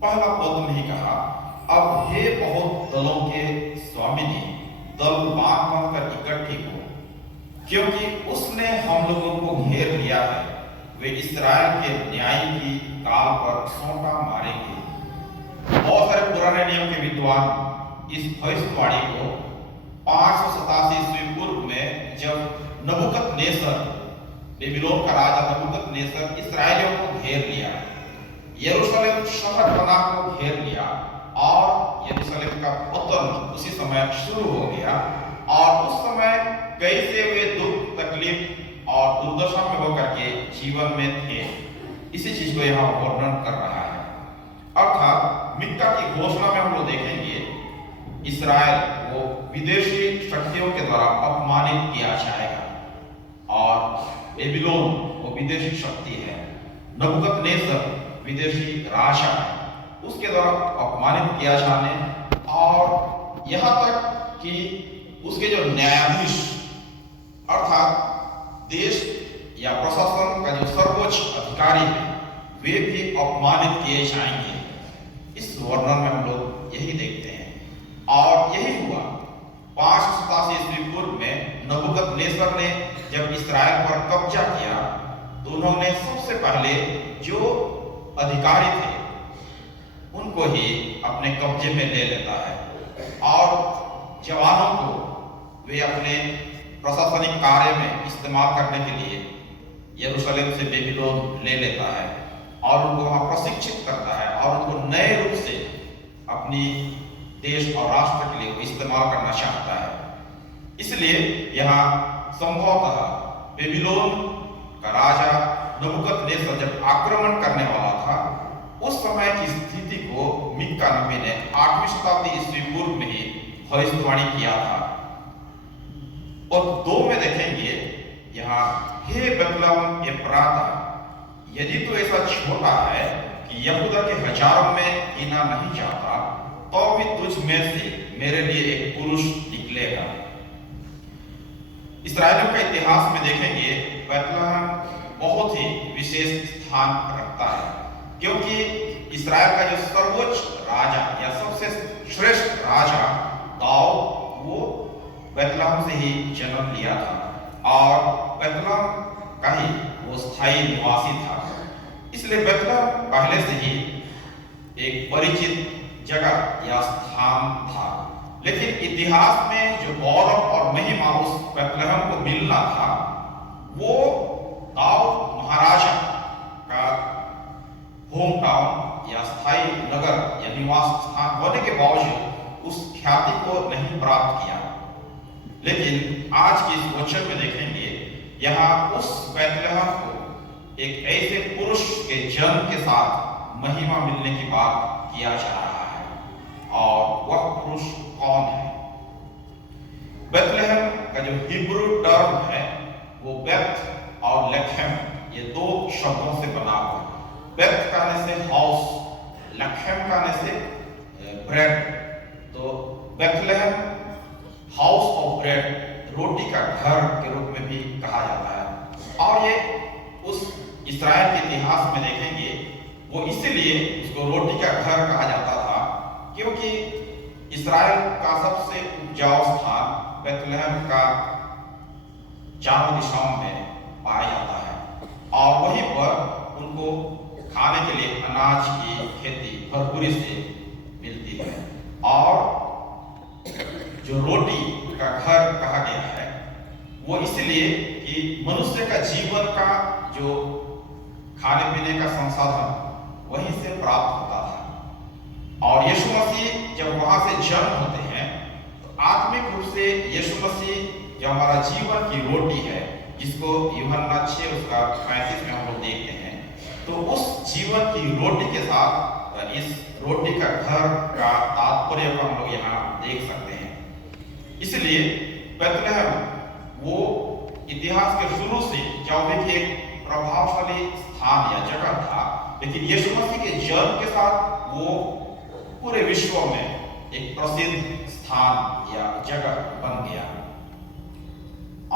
पहला पद में ही कहा, अब हे बहुत दलों के स्वामिनी, दल बांध कर इकट्ठी हो, क्योंकि उसने हम लोगों को घेर लिया है। वे इसराइल के न्याय की काल पर सोंटा मारेंगे। बहुत सारे पुराने नियम के विद्वान इस भविष्यवाणी को 587 ईस्वी पूर्व में जब नबूकदनेस्सर, बेबीलोन का राजा नबूकदनेस्सर इसराइलियों को घेर लिया, यरूशलेम शहर बना को घेर लिया और यरूशलेम का पतन उसी समय शुरू हो गया, और उस समय कैसे वे दुख तकलीफ और दुर्दशा में होकर के जीवन में थे, इसी चीज को यहाँ वर्णन कर रहा है। अर्थात मिक्का की घोषणा में हम लोग देखेंगे, इसराइल वो विदेशी शक्तियों के द्वारा अपमानित किया जाएगा, और बेबीलोन वो विदेशी शक्ति है, नबूकदनेस्सर विदेशी राजा है, उसके द्वारा अपमानित किया जाने, और यहां तक कि उसके जो न्यायाधीश अर्थात देश या प्रशासन का जो सर्वोच्च अधिकारी है, वे भी अपमानित किए जाएंगे। इस वर्णन में हम लोग यही देखते हैं, और यही हुआ 587 ईस्वी पूर्व में नबूकदनेस्सर ने जब इसराइल पर कब्जा किया, तो उन्होंने सबसे पहले जो अधिकारी थे उनको ही अपने कब्जे में ले लेता है, और जवानों को वे अपने प्रशासनिक कार्य में इस्तेमाल करने के लिए यरूशलेम से बेबीलोन ले लेता है, और उनको वहां प्रशिक्षित करता है, और उनको नए रूप से अपनी देश और राष्ट्र के लिए इस्तेमाल करना चाहता है। इसलिए यहाँ संभवतः बेबीलोन का राजा नबूकदनेस्सर जब आक्रमण करने वाला था, उस समय की स्थिति को मिक्का नबी ने 8वीं शताब्दी ईस्वी पूर्व में ही भविष्यवाणी किया था। और 2 में देखेंगे यहाँ, हे बेतलेहम एफ्राता, यदि तो ऐसा छोटा है कि यहूदा के हजारों में गिना नहीं जाता, तो भी तुझ में से मेरे लिए एक पुरुष निकलेगा। इस्राएलियों का इतिहास में देखेंगे, बेतलेहम बहुत ही विशेष स्थान रखता है, क्योंकि इस्राएल का जो सर्वोच्च राजा या सबसे श्रेष्ठ राजा दाऊद, वो बेतलेहम से ही जन्म लिया था, और बेतलेहम का ही वो स्थायी निवासी था। इसलिए बेतलेहम पहले से ही एक परिचित जगह या स्थान था, लेकिन इतिहास में जो गौरव और महिमा उस बेतलेहम को मिलना था, वो दाऊद महाराजा का होम टाउन या स्थायी नगर या निवास स्थान होने के बावजूद उस ख्याति को नहीं प्राप्त किया। लेकिन आज के इस वचन में देखेंगे, यहाँ उस बेतलेहम को एक ऐसे पुरुष के जन्म के साथ महिमा मिलने की बात किया जा रहा है, और वह पुरुष कौन है? बेतलेहम का जो हिब्रू टर्म है, वो बेत और लेखेम, ये 2 शब्दों से बना हुआ। बेत कहने से हाउस, लेखेम कहने से ब्रेड, तो बेतलेहम हाउस ऑफ ब्रेड, रोटी का घर के रूप में भी कहा जाता है। और ये उस इस्राएल के इतिहास में देखेंगे, वो इसीलिए उसको रोटी का घर कहा जाता था, क्योंकि इस्राएल का सबसे उपजाऊ स्थान बेतलेहम का चारों दिशाओं में पाया जाता है, और वहीं पर उनको खाने के लिए अनाज की खेती भरपूरी से मिलती है। और जो रोटी का घर कहा गया है, वो इसलिए कि मनुष्य का जीवन का जो खाने पीने का संसाधन वहीं से प्राप्त होता था। और यीशु मसीह जब वहां से जन्म होते हैं, तो आत्मिक रूप से यीशु मसीह जो हमारा जीवन की रोटी है, जिसको यूहन्ना 6 उसका 35 में हम लोग देखते हैं, तो उस जीवन की रोटी के साथ इस रोटी का घर का तात्पर्य को हम लोग यहाँ देख सकते हैं। इसलिए बेतलेहम वो इतिहास के शुरू से यहूदी के एक प्रभावशाली स्थान या जगह था, लेकिन यीशु मसीह के जन्म के साथ वो पूरे विश्व में एक प्रसिद्ध स्थान या जगह बन गया।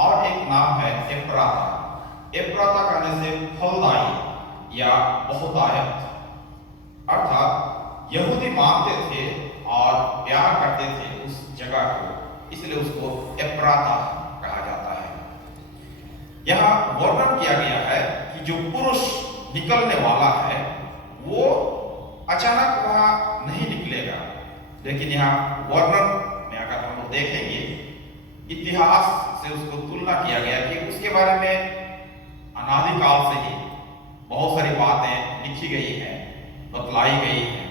और एक नाम है एफ्राता। कहने से फलदायी या बहुतायत, अर्थात यहूदी मानते थे और प्यार करते थे उस जगह को, इसलिए उसको एप्राता कहा जाता है। यहाँ वर्णन किया गया है कि जो पुरुष निकलने वाला है वो अचानक वहां नहीं निकलेगा, लेकिन यहाँ वर्णन में अगर हम लोग देखेंगे, इतिहास से उसको तुलना किया गया कि उसके बारे में अनादिकाल से ही बहुत सारी बातें लिखी गई हैं, बतलाई गई हैं,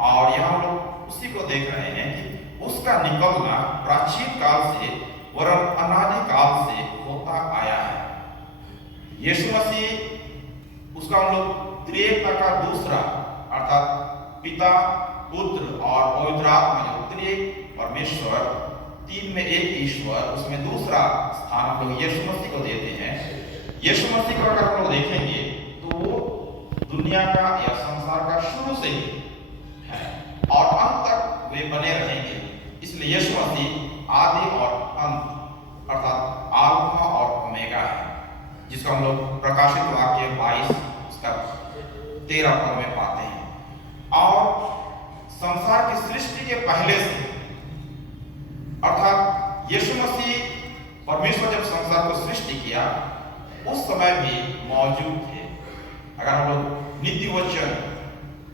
और यहाँ हम लोग उसी को देख रहे हैं कि उसका निकलना प्राचीन काल से वरन अनादिकाल से होता आया है। यीशु मसीह उसका हम लोग त्रिएकता का दूसरा अर्थात पिता, पुत्र और पवित्र आत्मा, जो त्रिएक परमेश्वर, तीन में एक ईश्वर, उसमें दूसरा स्थान हम लोग यीशु मसीह को देते हैं। यीशु मसीह को अगर हम लोग देखेंगे तो वो दुनिया का या संसार का शुरू से ही है और अंत तक वे बने रहेंगे। इसलिए यीशु मसीह आदि और अंत अर्थात अल्फा और ओमेगा है, जिसको हम लोग प्रकाशित वाक्य 22 उसका 13 पद में पाते हैं। और संसार की सृष्टि के पहले से अर्थात यीशु मसीह परमेश्वर जब संसार को सृष्टि किया उस समय भी मौजूद थे। अगर हम लोग नीति वचन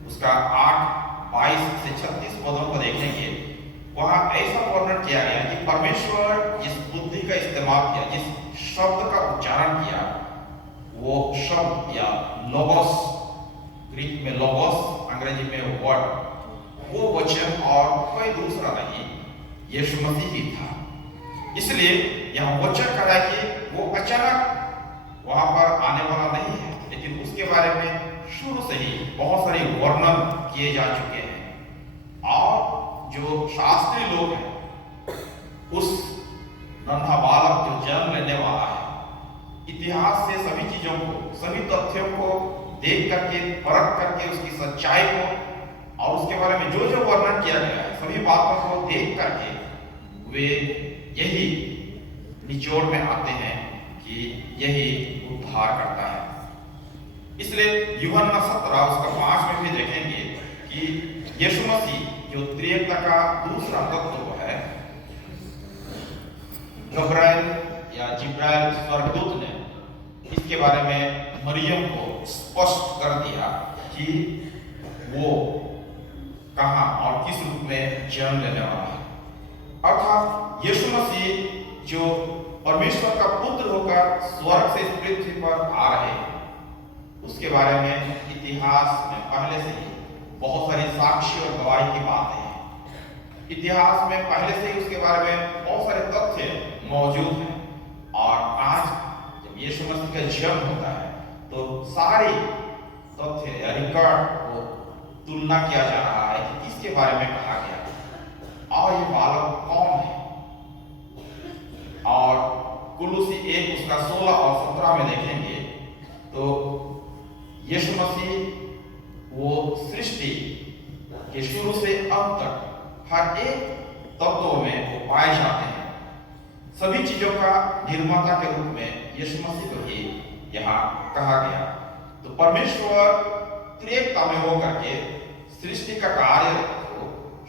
उसका 8:22 से 36 पदों को देखेंगे, वहां ऐसा वर्णन किया गया कि परमेश्वर जिस बुद्धि का इस्तेमाल किया, जिस शब्द का उच्चारण किया, वो शब्द या लोगोस, ग्रीक में लोगोस, अंग्रेजी में वर्ड, वो वचन और कोई दूसरा नहीं, यीशु मसीह ही था। इसलिए यहाँ वचन कह रहा है कि वो अचानक वहां पर आने वाला नहीं है, लेकिन उसके बारे में शुरू से ही बहुत सारे वर्णन किए जा चुके हैं। और जो शास्त्रीय लोग हैं, उस नन्हा बालक जो जन्म लेने वाला है, इतिहास से सभी चीजों को, सभी तथ्यों को देख करके, परख करके, उसकी सच्चाई को और उसके बारे में जो जो वर्णन किया गया है, सभी बातों को देख करके वे यही निचोड़ में आते हैं कि यही उद्धार करता है। इसलिए यूहन्ना 17 उसका 5 में भी देखेंगे कि यीशु मसीह जो त्रिएकता का दूसरा तत्व है, गब्राइल या जिब्राइल स्वर्गदूत ने इसके बारे में मरियम को स्पष्ट कर दिया कि वो कहां और किस रूप में जन्म लेने वाला है। अर्थात यीशु मसीह जो परमेश्वर का पुत्र होकर स्वर्ग से इस पृथ्वी पर आ रहे हैं, उसके बारे में इतिहास में पहले से ही बहुत सारी साक्ष्य और गवाही की बातें हैं। इतिहास में पहले से ही उसके बारे में बहुत सारे तथ्य मौजूद हैं। और आज जब यीशु मसीह का जन्म होता है तो सारी तथ्य या रिकॉर्ड को तुलना किया जा रहा है कि किसके बारे में कहा गया और ये बालक कौन है। और कुलुसी 1 उसका 16 और 17 में देखेंगे तो यीशु मसीह वो सृष्टि के शुरू से अंत तक हर एक तत्व में वो पाए जाते हैं। सभी चीजों का निर्माता के रूप में यीशु मसीह को ही यहाँ कहा गया। तो परमेश्वर त्रिएकता में होकर के सृष्टि का कार्य को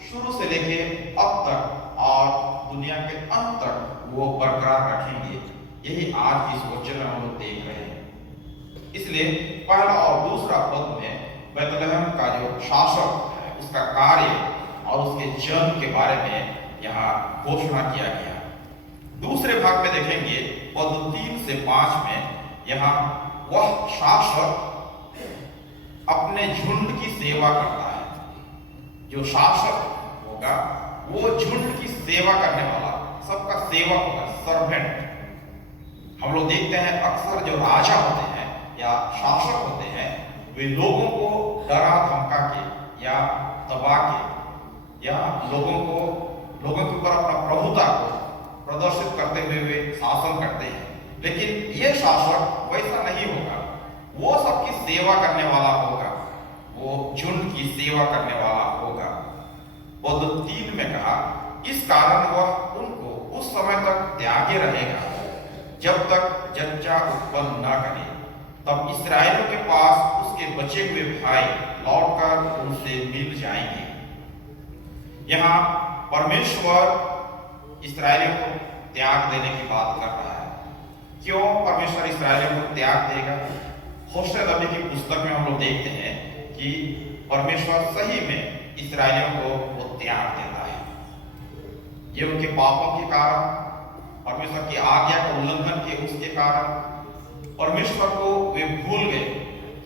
शुरू से लेके अब तक और दुनिया के अंत तक वो बरकरार रखेंगे। यही आज की इस वचन में हम लोग देख रहे हैं। इसलिए पहला और दूसरा पद में बैतलहम का जो शासक है उसका कार्य और उसके जन्म के बारे में यहाँ घोषणा किया गया। दूसरे भाग में देखेंगे पद 3 से 5 में, यहाँ वह शासक अपने झुंड की सेवा करता है। जो शासक होगा वो झुंड की सेवा करने वाला, सबका सेवक होगा, सर्वेंट। हम लोग देखते हैं अक्सर जो राजा होते हैं या शासक होते हैं, वे लोगों को डरा धमका के या दबा के या लोगों के ऊपर अपना प्रभुता को प्रदर्शित करते हुए वे शासन करते हैं। लेकिन ये शासक वैसा नहीं होगा, वो सबकी सेवा करने वाला होगा, वो झुंड की सेवा करने वाला होगा। पद 3 में कहा, इस कारण वह उनको उस समय तक त्यागे रहेगा जब तक जच्चा उत्पन्न न करे। तब इस्राएलियों के पास उसके बचे हुए भाई लौटकर उनसे मिल जाएंगे यहाँ परमेश्वर इसराइलियों को त्याग देने की बात कर रहा है। क्यों परमेश्वर इसराइलियों को त्याग देगा? होशे नबी की पुस्तक में हम लोग देखते हैं कि परमेश्वर सही में इसराइलियों को वो त्याग देता है। ये उनके पापों के कारण, परमेश्वर की आज्ञा का उल्लंघन किए उसके कारण परमेश्वर को वे भूल गए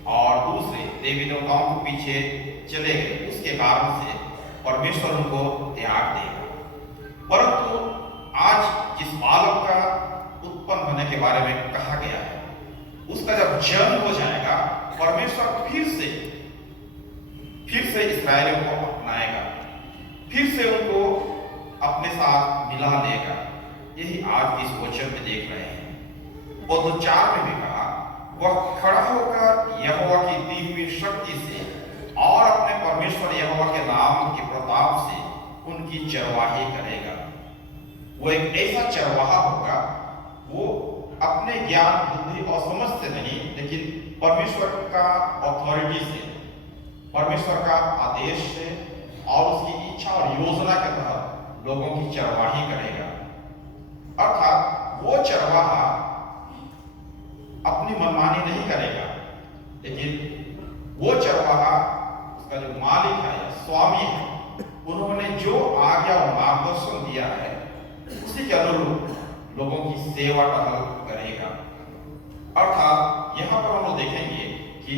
और दूसरे देवी देवताओं के पीछे चले गए। उसके कारण से परमेश्वर उनको त्याग देगा। परंतु आज जिस बालक का उत्पन्न होने के बारे में कहा गया है, उसका जब जन्म हो जाएगा, परमेश्वर फिर से इसराइलियों को अपनाएगा, फिर से उनको अपने साथ मिला लेगा। यही आज इस वचन में देख रहे हैं। और 4 में भी कहा, वह खड़ा होकर यहोवा की दी हुई शक्ति से और अपने परमेश्वर यहोवा के नाम के प्रताप से उनकी चरवाही करेगा। वो एक ऐसा चरवाहा होगा, वो अपने ज्ञान बुद्धि और समझ से नहीं, लेकिन परमेश्वर का अथॉरिटी से, परमेश्वर का आदेश से और उसकी इच्छा और योजना के तहत लोगों की चरवाही करेगा। अर्थात वो चरवाहा अपनी मनमानी नहीं करेगा, लेकिन वो चरवाहा, उसका जो मालिक है, स्वामी है, उन्होंने जो आज्ञा और मार्गदर्शन दिया है उसी के अनुरूप लोगों की सेवा टहल करेगा। अर्थात यहाँ पर हम लोग देखेंगे कि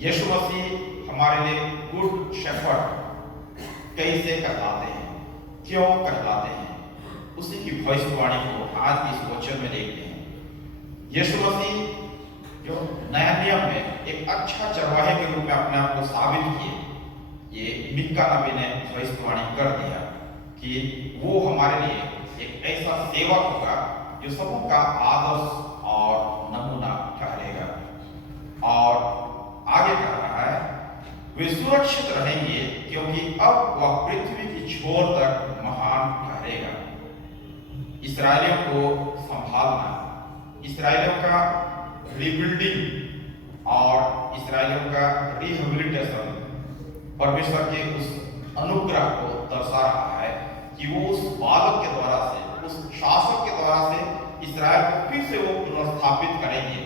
यीशु मसीह हमारे लिए गुड शेफर्ड कैसे कहलाते हैं, क्यों कहलाते हैं, उसी की भविष्यवाणी को आज इस वचन में देखते हैं। यीशु मसीह जो नया नियम में एक अच्छा चरवाहे के रूप में अपने आप को साबित किए, ये मिक्का नबी ने भविष्यवाणी कर दिया कि वो हमारे लिए एक ऐसा सेवक होगा जो सबों का आदर्श और नमूना ठहरेगा। और आगे कह रहा है, वे सुरक्षित रहेंगे क्योंकि अब वह पृथ्वी की छोर तक महान ठहरेगा। इसराइलियों को संभालना, इसराइलियों का रिबिल्डिंग और इसराइलियों का रिहेबिलिटेशन परमेश्वर के उस अनुग्रह को दर्शा रहा है कि वो उस बालक के द्वारा से, उस शासक के द्वारा से इसराइल को फिर से वो पुनर्स्थापित करेंगे,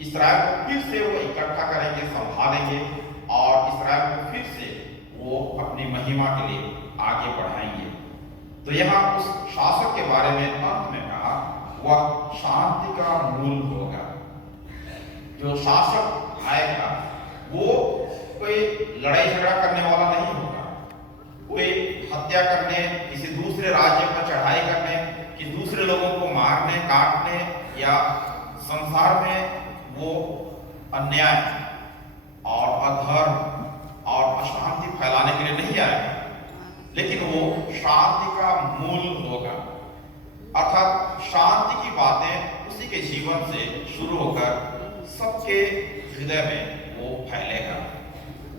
इसराइल को फिर से वो इकट्ठा करेंगे, संभालेंगे और इसराइल को फिर से वो अपनी महिमा के लिए आगे बढ़ाएंगे। तो यहाँ उस शासक के बारे में अंत में कहा, वह शांति का मूल होगा। जो शासक आएगा वो कोई लड़ाई झगड़ा करने वाला नहीं होगा, कोई हत्या करने, किसी दूसरे राज्य पर चढ़ाई करने, किसी दूसरे लोगों को मारने, काटने या संसार में वो अन्याय और अधर्म और अशांति फैलाने के लिए नहीं आएगा, लेकिन वो शांति का मूल होगा। अर्थात शांति की बातें उसी के जीवन से शुरू होकर सबके हृदय में वो फैलेगा,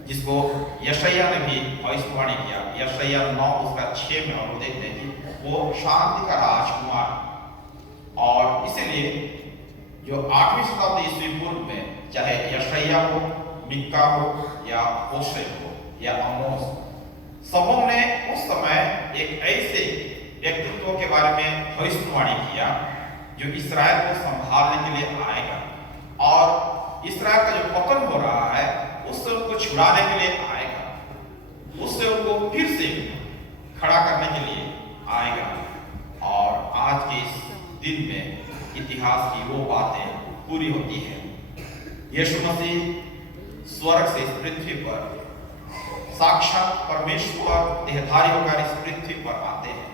जिसको यशायाह ने भी भविष्यवाणी किया। यशायाह 9 उसका 6 में हम देखते हैं कि वो शांति का राजकुमार, और इसीलिए जो 8वीं शताब्दी ईस्वी पूर्व में चाहे यशायाह हो, मिक्का हो या होशे हो या आमोस, सबों ने उस समय एक ऐसे व्यक्तित्व के बारे में भविष्यवाणी किया जो इसराइल को संभालने के लिए आएगा और इसराइल का जो पतन हो रहा है उससे उनको छुड़ाने के लिए आएगा, उससे उनको फिर से खड़ा करने के लिए आएगा। और आज के इस दिन में इतिहास की वो बातें पूरी होती है। यीशु मसीह स्वर्ग से इस पृथ्वी पर साक्षात परमेश्वर देहधारी होकर इस पृथ्वी पर आते हैं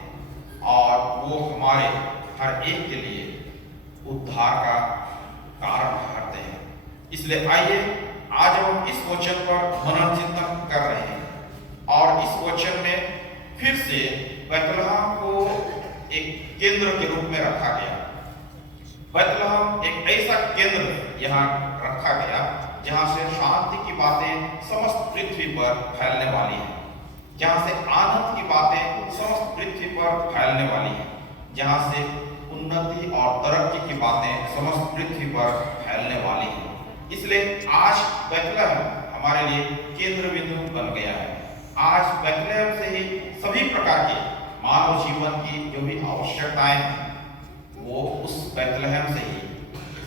और वो हमारे हर एक के लिए उद्धार का कारण ठहरते हैं। इसलिए आइए आज हम इस वचन पर मनन चिंतन कर रहे हैं और इस वचन में फिर से बैतलहम को एक केंद्र के रूप में रखा गया। बैतलहम एक ऐसा केंद्र यहाँ रखा गया जहाँ से शांति की बातें समस्त पृथ्वी पर फैलने वाली है, जहाँ से आनंद की बातें समस्त पृथ्वी पर फैलने वाली है, जहाँ से उन्नति और तरक्की की बातें समस्त पृथ्वी पर फैलने वाली है। इसलिए आज बैतलहम हमारे लिए केंद्र बिंदु बन गया है। आज बैतलहम से ही सभी प्रकार के मानव जीवन की जो भी आवश्यकताएं हैं वो उस बैतलहम से ही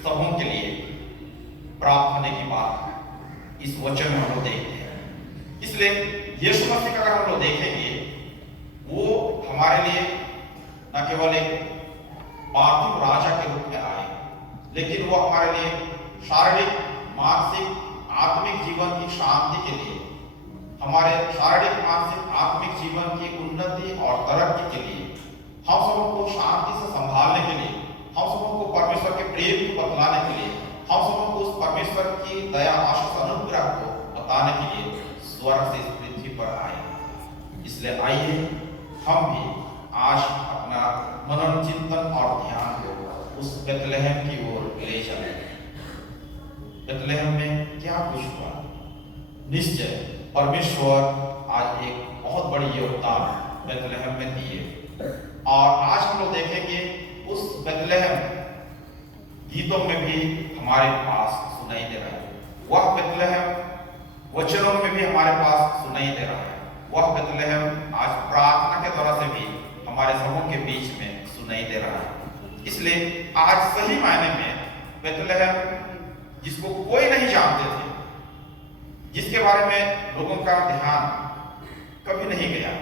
सबों के लिए प्राप्त होने की बात इस वचन में हम लोग देखते हैं। इसलिए यीशु मसीह का अगर हम लोग देखेंगे वो हमारे लिए न केवल एक पार्थिव राजा के रूप में आए, लेकिन वो हमारे लिए शारीरिक, मानसिक, आत्मिक जीवन की शांति के लिए, हमारे शारीरिक, मानसिक, आत्मिक जीवन की उन्नति और तरक्की के लिए, हम सबों को शांति से संभालने के लिए, हम सबों को परमेश्वर के प्रेम को बतलाने के लिए, हम सबों को उस परमेश्वर की दया, आशीष, अनुग्रह को बताने के लिए स्वर्ग से इस पृथ्वी पर आए। इसलिए आइए हम भी आज अपना मनन, चिंतन और ध्यान को उस बैतलहम की ओर ले चलें। बैतलहम में क्या कुछ हुआ? निश्चय परमेश्वर आज एक बहुत बड़ी योगदान बैतलहम में दिए और आज हम लोग देखेंगे उस बैतलहम गीतों में भी हमारे पास सुनाई दे रहा है। वह बैतलहम वचनों में भी हमारे पास सुनाई दे रहा है। वह बैतलहम आज प्रार्थना के द्वारा से भी हमारे सबों के बीच में सुनाई दे रहा है। इसलिए आज सही मायने में बैतलहम जिसको कोई नहीं जानते थे, जिसके बारे में लोगों का ध्यान कभी नहीं गया,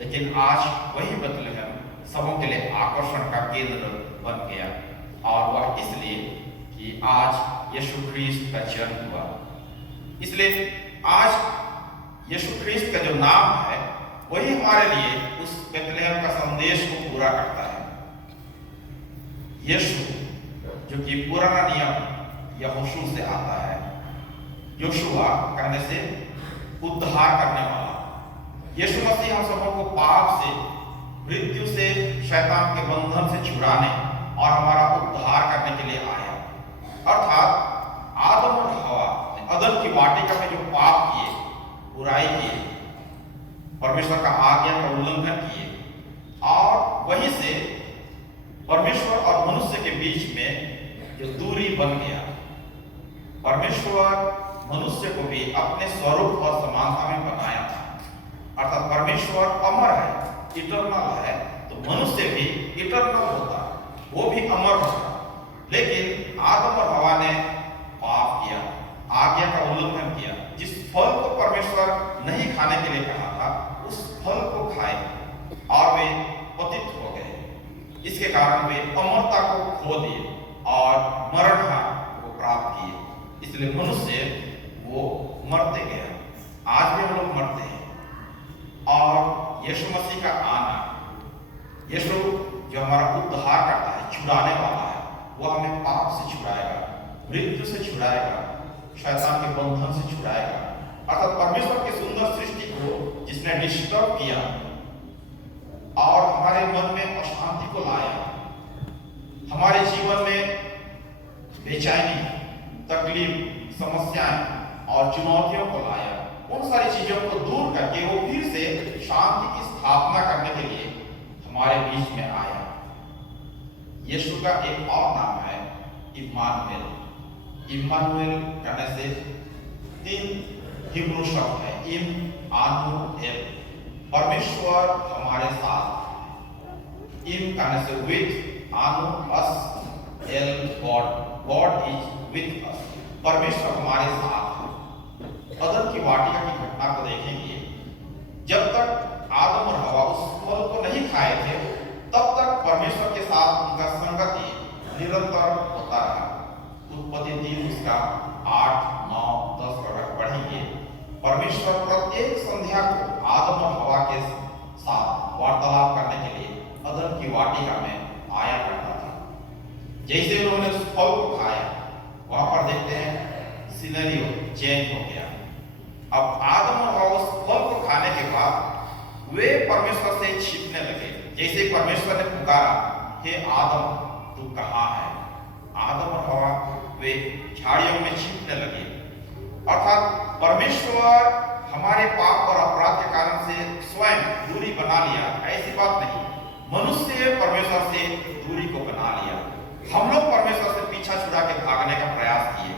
लेकिन आज वही बैतलहम सबों के लिए आकर्षण का केंद्र बन गया और वह इसलिए कि आज यीशु ख्रीस्त का जन्म हुआ। इसलिए आज यीशु ख्रीस्त का जो नाम है वही हमारे लिए उस बैतलहम का संदेश को पूरा करता है। यीशु जो कि पुराना नियम यहोशू से आता है, योशुआ कहने से उद्धार करने वाला। यीशु मसीह हम सबों को पाप से, मृत्यु से, शैतान के बंधन से छुड़ाने और हमारा उद्धार करने के लिए आया। अर्थात आदम और हवा ने अदन की वाटिका में जो पाप किए, बुराई किए, परमेश्वर का आज्ञा का उल्लंघन किए और वहीं से परमेश्वर और मनुष्य के बीच में जो दूरी बन गया। परमेश्वर मनुष्य को भी अपने स्वरूप और समानता में बनाया था। अर्थात परमेश्वर अमर है, इटर्नल है, तो मनुष्य भी इटर्नल होता, वो भी अमर होता। लेकिन आदम और हवा ने पाप किया, आज्ञा का उल्लंघन किया। जिस फल को परमेश्वर नहीं खाने के लिए कहा था उस फल को खाए और वे पतित हो गए। इसके कारण वे अमरता को खो दिए और मरण को प्राप्त किए। इसलिए मनुष्य वो मरते गया। आज भी हम लोग मरते हैं और यीशु मसीह का आना, यीशु जो हमारा उद्धार करता है, छुड़ाने वाला है, वो हमें पाप से छुड़ाएगा, मृत्यु से छुड़ाएगा, शैतान के बंधन से छुड़ाएगा। अर्थात परमेश्वर की सुंदर सृष्टि को जिसने डिस्टर्ब किया और हमारे मन में अशांति को लाया, हमारे जीवन में बेचैनी, तकलीफ, समस्याएं और चुनौतियों को लाया, उन सारी चीजों को दूर करके वो फिर से शांति की स्थापना करने के लिए हमारे बीच में आया। यीशु का एक और नाम है इम्मानुएल। इम्मानुएल कहने से 3 हिब्रू शब्द है, इम, आनु, एल। परमेश्वर हमारे साथ। इम कहने से विथ, आनु us, El God, God is with us. परमेश्वर हमारे साथ है। अदन की वाटिका की घटना को देखेंगे, जब तक आदम और हवा उस फल को नहीं खाए थे तब तक परमेश्वर के साथ उनका संगति निरंतर होता रहा। उत्पत्ति 3 उसका 8, 9, 10 अगर पढ़ेंगे, परमेश्वर प्रत्येक संध्या को आदम और हवा के साथ वार्तालाप करने के लिए अदन की वाटिका में आया करता था। जैसे उन्होंने उस फल को खाया, वहां पर देखते हैं सिनेरियो चेंज हो गया। अब आदम और हवा उस फल को खाने के बाद वे परमेश्वर से छिपने लगे। जैसे परमेश्वर ने पुकारा, हे आदम तू कहाँ है? आदम और हवा वे झाड़ियों में छिपने लगे। अर्थात परमेश्वर हमारे पाप और अपराध के कारण से स्वयं दूरी बना लिया, ऐसी बात नहीं। मनुष्य परमेश्वर से दूरी को बना लिया। हम लोग परमेश्वर से पीछा छुड़ा के भागने का प्रयास किए,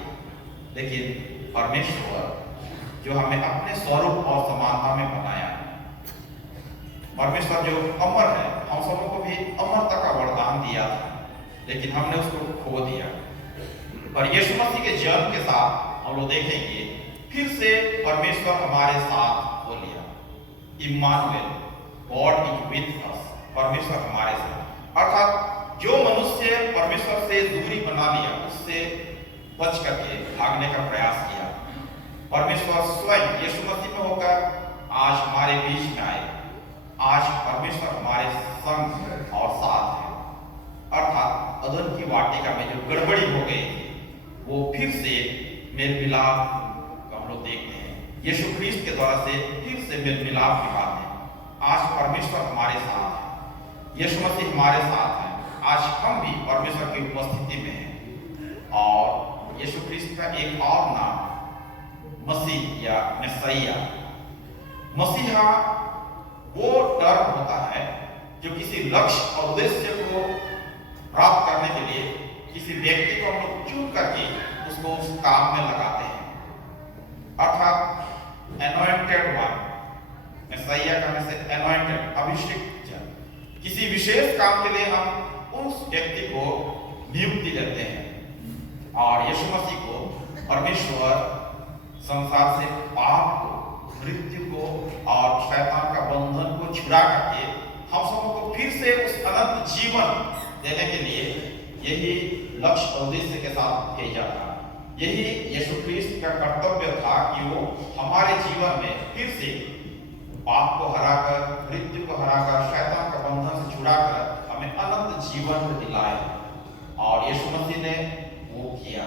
लेकिन परमेश्वर जो हमें अपने स्वरूप और समानता में बनाया, परमेश्वर जो अमर है, हम सबों को भी अमरता का वरदान दिया था, लेकिन हमने उसको खो दिया। पर यीशु मसीह के जन्म के साथ हम लोग देखेंगे फिर से परमेश्वर हमारे साथ हो लिया। Emmanuel, God is with us, परमेश्वर हमारे साथ। अर्थात जो मनुष्य परमेश्वर से दूरी बना लिया, उससे बच करके भागने का प्रयास किया, परमेश्वर स्वयं यीशु मसीह में होकर आज हमारे बीच में आए। आज परमेश्वर हमारे संग और साथ है। अर्थात अदन की वाटिका में जो गड़बड़ी हो गई थी, वो फिर से मेल मिलाप हम लोग देखते हैं। यीशु ख्रीस्त के द्वारा से फिर से मेल मिलाप की बात है। आज परमेश्वर हमारे साथ है, यीशु मसीह हमारे साथ है। आज हम भी परमेश्वर की उपस्थिति में हैं। और यीशु ख्रीस्त का एक और नाम मसीह या मैसिया। मसीहा वो टर्म होता है जो किसी लक्ष्य और उद्देश्य को प्राप्त करने के लिए किसी व्यक्ति को हम लोग चुन करके उसको उस काम में लगाते हैं। अर्थात एनॉइंटेड वन, मैसिया कहने से एनॉइंटेड, अभिषिक्त जन। किसी विशेष काम के लिए हम उस व्यक्ति को नियुक्ति देते हैं। और यीशु मसीह को परमेश्वर संसार से पाप को, मृत्यु को और शैतान का बंधन को छुड़ा करके हम सबों को फिर से उस अनंत जीवन देने के लिए यही लक्ष्य और उद्देश्य के साथ भेजा था। यही यीशु ख्रीस्त का कर्तव्य था कि वो हमारे जीवन में फिर से पाप को हराकर, मृत्यु को हराकर, शैतान का बंधन से छुड़ाकर हमें अनंत जीवन दिलाए। और यीशु मसीह ने वो किया।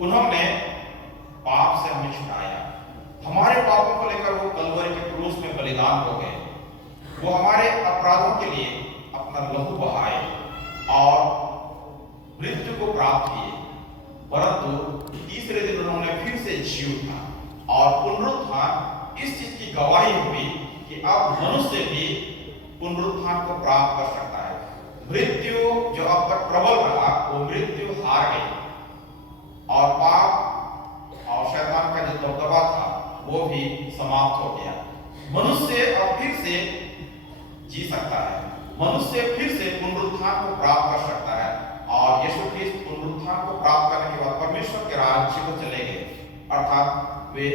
उन्होंने पाप से हमें छुड़ाया। हमारे पापों को लेकर वो कलवरी के क्रूस में बलिदान हो गए। वो हमारे अपराधों के लिए अपना लहू बहाए और मृत्यु को प्राप्त किए, परंतु तीसरे दिन उन्होंने फिर से जी उठा। और पुनरुत्थान इस चीज की गवाही हुई कि अब मनुष्य भी पुनरुत्थान को प्राप्त कर सकता है। मृत्यु जो अब तक प्रबल रहा, वो मृत्यु हार गई और पाप और शैतान का जो दबदबा था वो भी समाप्त हो गया। मनुष्य अब फिर से जी सकता है, मनुष्य फिर से पुनरुत्थान को प्राप्त कर सकता है। और यीशु ख्रीस्त पुनरुत्थान को प्राप्त करने के बाद परमेश्वर के राज्य को चले गए। अर्थात वे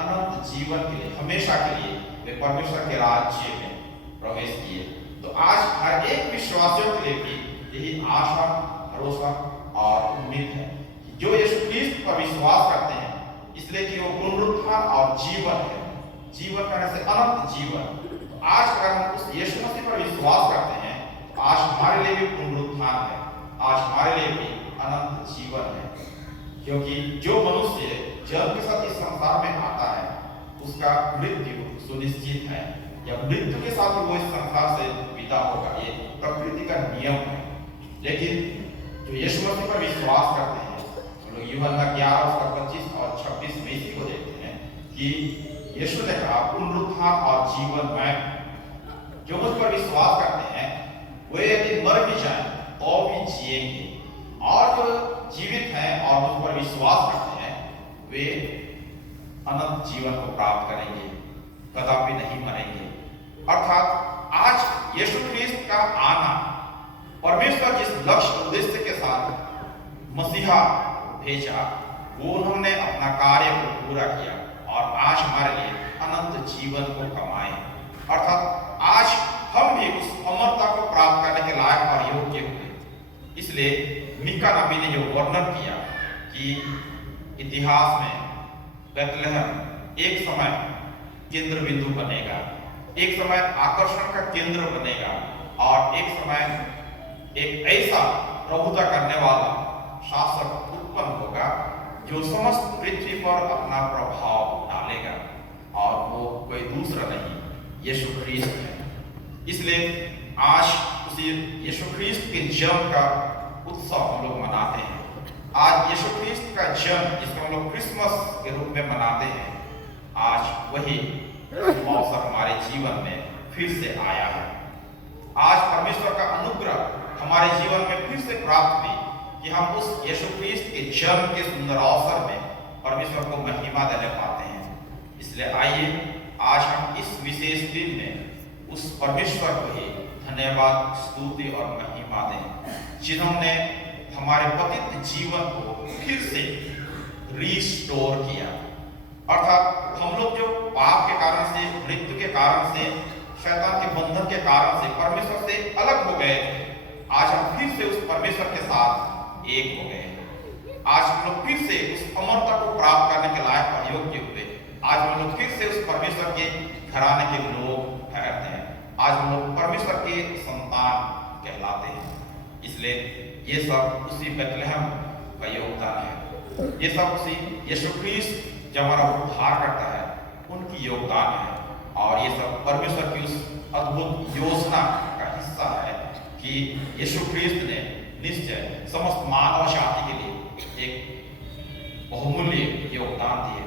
अनंत जीवन के लिए, हमेशा के लिए वे परमेश्वर के राज्य में प्रवेश किए। तो आज हर एक विश्वासियों के लिए भी यही आशा, भरोसा और उम्मीद है कि जो यीशु ख्रीस्त पर विश्वास करते हैं, इसलिए कि वो पुनरुत्थान और जीवन है। जीवन कहने से अनंत जीवन। तो आज अगर हम उस यीशु मसीह पर विश्वास करते हैं, तो आज हमारे लिए भी पुनरुत्थान है, आज हमारे लिए भी अनंत जीवन है। क्योंकि जो मनुष्य जन्म के साथ इस संसार में आता है, उसका मृत्यु सुनिश्चित है, या मृत्यु के साथ वो इस संसार से विदा होगा। ये प्रकृति का नियम है। लेकिन जो यीशु मसीह पर विश्वास करते हैं, हम लोग यूहन्ना 11:25 और 26 में इसी को देखते हैं कि यीशु ने कहा, पुनरुत्थान और जीवन मैं। जो मुझ पर विश्वास करते हैं वे यदि मर भी जाएं तो भी जिएंगे, और जो जीवित हैं और मुझ पर विश्वास करते हैं वे अनंत जीवन को प्राप्त करेंगे, कदापि नहीं मरेंगे। अर्थात आज यीशु ख्रीस्त का आना, परमेश्वर जिस लक्ष्य उद्देश्य के साथ मसीहा भेजा, वो उन्होंने अपना कार्य को पूरा किया और आज हमारे लिए अनंत जीवन को कमाए। अर्थात आज हम भी उस अमरता को प्राप्त करने के लायक और योग्य हुए। इसलिए मीका नबी ने जो वर्णन किया कि इतिहास में बेथलेहम एक समय केंद्र बिंदु बनेगा, एक समय आकर्षण का केंद्र बनेगा, और एक समय एक ऐसा प्रभुता करने वाला शासक उत्पन्न होगा जो समस्त पृथ्वी पर अपना प्रभाव डालेगा, और वो कोई दूसरा नहीं, यीशु ख्रीस्त है। इसलिए आज उसी यीशु ख्रीस्त के जन्म का उत्सव हम लोग मनाते हैं। आज यीशु ख्रीस्त का जन्म, जिसको हम लोग क्रिसमस के रूप में मनाते हैं, आज वही अवसर हमारे जीवन में फिर से आया है। आज परमेश्वर का अनुग्रह हमारे जीवन में फिर से प्राप्त हुई कि हम उस यीशु ख्रीस्त के जन्म के सुंदर अवसर में परमेश्वर को महिमा देने पाते हैं। इसलिए आइए आज हम इस विशेष दिन में उस परमेश्वर को ही धन्यवाद, स्तुति और महिमा दें, जिन्होंने हमारे पतित जीवन को फिर से रिस्टोर किया। अर्थात हम लोग जो पाप के कारण से, मृत्यु के कारण से, शैतान के बंधन के कारण से परमेश्वर से अलग हो गए थे, आज हम फिर से उस परमेश्वर के साथ एक हो गए। आज हम लोग फिर से उस अमरता को प्राप्त करने के लायक और योग्य हुए। आज हम लोग फिर से उस परमेश्वर के घराने के लोग ठहरते हैं। आज हम लोग परमेश्वर के संतान कहलाते हैं। इसलिए ये सब उसी बेथलेहम का योगदान है। ये सब उसी यीशु ख्रीस्त जो हमारा उद्धार करता है उनकी योगदान है। और ये सब परमेश्वर की उस अद्भुत योजना का हिस्सा है कि यीशु ख्रीस्त ने निश्चय समस्त मानव जाति के लिए एक बहुमूल्य योगदान दिए।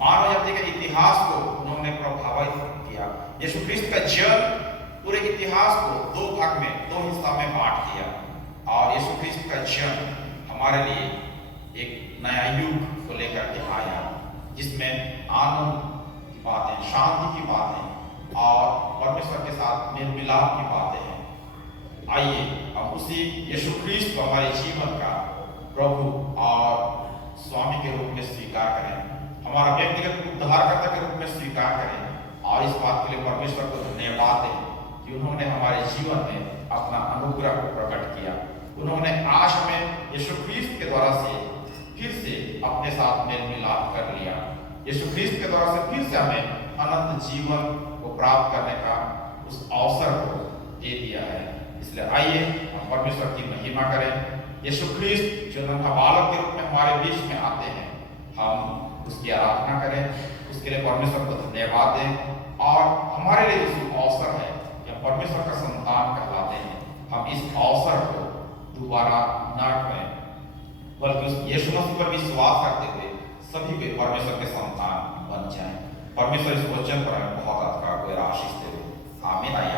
मानव जाति के इतिहास को उन्होंने प्रभावित किया। यीशु ख्रीस्त का जन्म पूरे इतिहास को दो भाग में, दो हिस्सा में बांट दिया। और यीशु ख्रीस्त का जन्म हमारे लिए एक नया युग को लेकर के आया, जिसमें आनंद की बातें, शांति की बातें और परमेश्वर के साथ मेल मिलाप की बातें हैं। आइए हम उसी यीशु ख्रीस्त को हमारे जीवन का प्रभु और स्वामी के रूप में स्वीकार करें, हमारा व्यक्तिगत उद्धारकर्ता के रूप में स्वीकार करें और इस बात के लिए परमेश्वर को धन्यवाद दें कि उन्होंने हमारे जीवन में अपना अनुग्रह को प्रकट किया। उन्होंने आज हमें यीशु ख्रीस्त के द्वारा से फिर से अपने साथ मेल मिलाप कर लिया। यीशु ख्रीस्त के द्वारा से फिर से हमें अनंत जीवन को प्राप्त करने का उस अवसर को दे दिया है। इसलिए आइए हम परमेश्वर की महिमा करें। यीशु ख्रीस्त जो नन्हा बालक के रूप में हमारे बीच में आते हैं, हम उसकी आराधना करें, उसके लिए परमेश्वर को धन्यवाद दें। और हमारे लिए जो अवसर है कि हम परमेश्वर का संतान कहलाते हैं, हम इस अवसर को दोबारा न करें, बल्कि उस यीशु मसीह पर विश्वास करते हुए सभी वे परमेश्वर के संतान बन जाएं। परमेश्वर इस वचन पर हमें बहुत अधिकार को आशीष दे। आमीन।